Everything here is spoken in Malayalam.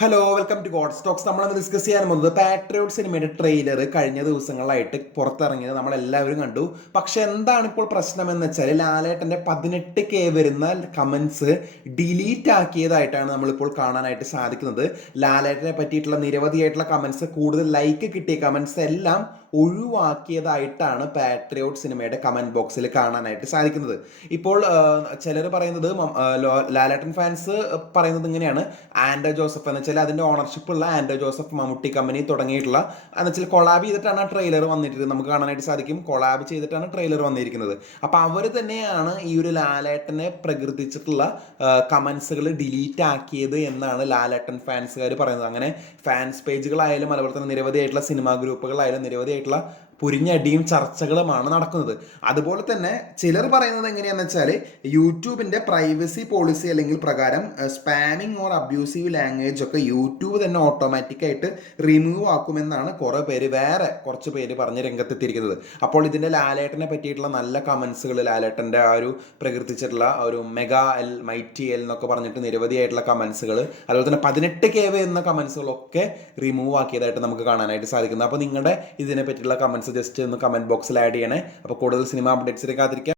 Hello, welcome to God stocks. നമ്മൾ ഡിസ്കസ് ചെയ്യാൻ പോകുന്നത് പാട്രിയോട്ട് സിനിമയുടെ ട്രെയിലർ കഴിഞ്ഞ ദിവസങ്ങളായിട്ട് പുറത്തിറങ്ങിയത് നമ്മളെല്ലാവരും കണ്ടു. പക്ഷെ എന്താണ് ഇപ്പോൾ പ്രശ്നം എന്ന് വെച്ചാൽ ലാലേട്ടൻ്റെ 18K വരുന്ന കമൻസ് ഡിലീറ്റ് ആക്കിയതായിട്ടാണ് നമ്മളിപ്പോൾ കാണാനായിട്ട് സാധിക്കുന്നത്. ലാലേട്ടനെ പറ്റിയിട്ടുള്ള നിരവധിയായിട്ടുള്ള കമൻസ്, കൂടുതൽ ലൈക്ക് കിട്ടിയ കമൻസ് എല്ലാം ഒഴിവാക്കിയതായിട്ടാണ് പാട്രിയോട്ട് സിനിമയുടെ കമൻറ്റ് ബോക്സിൽ കാണാനായിട്ട് സാധിക്കുന്നത്. ഇപ്പോൾ ചിലർ പറയുന്നത്, ലാലേട്ടൻ ഫാൻസ് പറയുന്നത് ഇങ്ങനെയാണ്: ആൻഡോ ജോസഫ് എന്ന് വെച്ചാൽ അതിൻ്റെ ഓണർഷിപ്പ് ഉള്ള ആൻഡോ ജോസഫ് മമ്മൂട്ടി കമ്പനി തുടങ്ങിയിട്ടുള്ള എന്ന് വെച്ചാൽ കൊളാബ് ചെയ്തിട്ടാണ് ആ ട്രെയിലർ വന്നിട്ട് നമുക്ക് കാണാനായിട്ട് സാധിക്കും. കൊളാബ് ചെയ്തിട്ടാണ് ട്രെയിലർ വന്നിരിക്കുന്നത്. അപ്പോൾ അവർ തന്നെയാണ് ഈ ഒരു ലാലേട്ടനെ പ്രകൃതിച്ചിട്ടുള്ള കമൻസുകൾ ഡിലീറ്റ് ആക്കിയത് എന്നാണ് ലാലേട്ടൻ ഫാൻസുകാർ പറയുന്നത്. അങ്ങനെ ഫാൻസ് പേജുകളായാലും അതുപോലെ തന്നെ നിരവധിയായിട്ടുള്ള സിനിമാ ഗ്രൂപ്പുകളായാലും നിരവധിയായിട്ടുള്ള പുരിഞ്ഞടിയും ചർച്ചകളുമാണ് നടക്കുന്നത്. അതുപോലെ തന്നെ ചിലർ പറയുന്നത് എങ്ങനെയാണെന്ന് വെച്ചാൽ യൂട്യൂബിൻ്റെ പ്രൈവസി പോളിസി അല്ലെങ്കിൽ പ്രകാരം സ്പാമിങ് ഓർ അബ്യൂസീവ് ലാംഗ്വേജ് ഒക്കെ യൂട്യൂബ് തന്നെ ഓട്ടോമാറ്റിക്കായിട്ട് റിമൂവ് ആക്കുമെന്നാണ് വേറെ കുറച്ച് പേര് പറഞ്ഞ് രംഗത്തെത്തിയിരിക്കുന്നത്. അപ്പോൾ ഇതിൻ്റെ ലാലേട്ടനെ പറ്റിയിട്ടുള്ള നല്ല കമൻസുകൾ, ലാലേട്ടൻ്റെ ആ ഒരു പ്രകൃതിച്ചിട്ടുള്ള ഒരു മെഗാ എൽ, മൈറ്റി എൽ എന്നൊക്കെ പറഞ്ഞിട്ട് നിരവധിയായിട്ടുള്ള കമൻസുകൾ, അതുപോലെ തന്നെ 18K എന്ന കമൻസുകളൊക്കെ റിമൂവ് ആക്കിയതായിട്ട് നമുക്ക് കാണാനായിട്ട് സാധിക്കുന്നത്. അപ്പോൾ നിങ്ങളുടെ ഇതിനെ പറ്റിയുള്ള കമൻസ് ജസ്റ്റ് ഒന്ന് കമൻറ്റ് ബോക്സിൽ ആഡ് ചെയ്യണേ. അപ്പോൾ കൂടുതൽ സിനിമ അപ്ഡേറ്റ്സിലേക്ക് കാത്തിരിക്കാം.